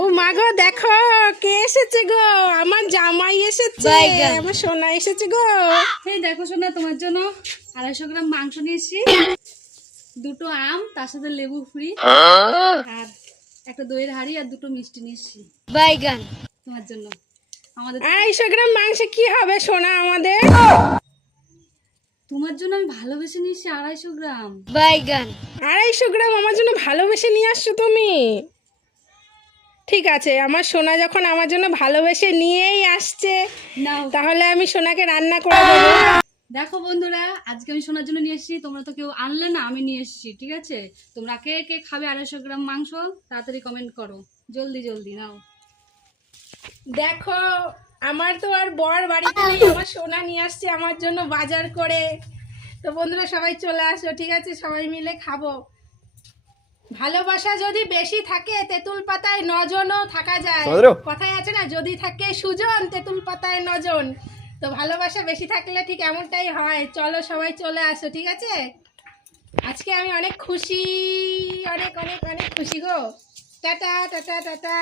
ও মা গো দেখো কে এসেছে গো, আমার জামাই এসেছে, আমার সোনা এসেছে গো। এই দেখো সোনা, তোমার জন্য 250 গ্রাম মাংস নিয়েছি, 2টো আম, তার সাথে লেবু ফ্রি, আর একটা দইয়ের হাঁড়ি আর 2টো মিষ্টি নিয়েছি বাইগান তোমার জন্য। আমাদের 250 গ্রাম মাংস কি হবে সোনা আমাদের? তোমার জন্য আমি ভালোবেসে নিয়েছি 250 গ্রাম। বাইগান 250 গ্রাম আমার জন্য ভালোবেসে নিয়ে আসছো তুমি? ঠিক আছে, আমার সোনা যখন আমার জন্য ভালোবেসে নিয়েই আসছে, নাও তাহলে আমি সোনাকে রান্না করে দেবো। দেখো বন্ধুরা, আজকে আমি সোনার জন্য নিয়ে এসেছি, তোমরা তো কেউ আনলে না, আমি নিয়ে এসেছি, ঠিক আছে? তোমরা কে কে খাবে 250 গ্রাম মাংস, তাড়াতাড়ি কমেন্ট করো, জলদি জলদি নাও। দেখো আমার তো আর বর বাড়িতে নেই, আমার সোনা নিয়ে আসছে আমার জন্য বাজার করে। তো বন্ধুরা সবাই চলে আসো, ঠিক আছে? সবাই মিলে খাবো। ভালোবাসা যদি বেশি থাকে তেঁতুল পাতায় নজনও থাকা যায়, কথায় আছে না, যদি থাকে সুজন তেঁতুল পাতায় নজন। তো ভালোবাসা বেশি থাকলে ঠিক এমনটাই হয়। চলো সবাই চলে আসো, ঠিক আছে? আজকে আমি অনেক খুশি, অনেক অনেক অনেক খুশি গো। Tata tata tata.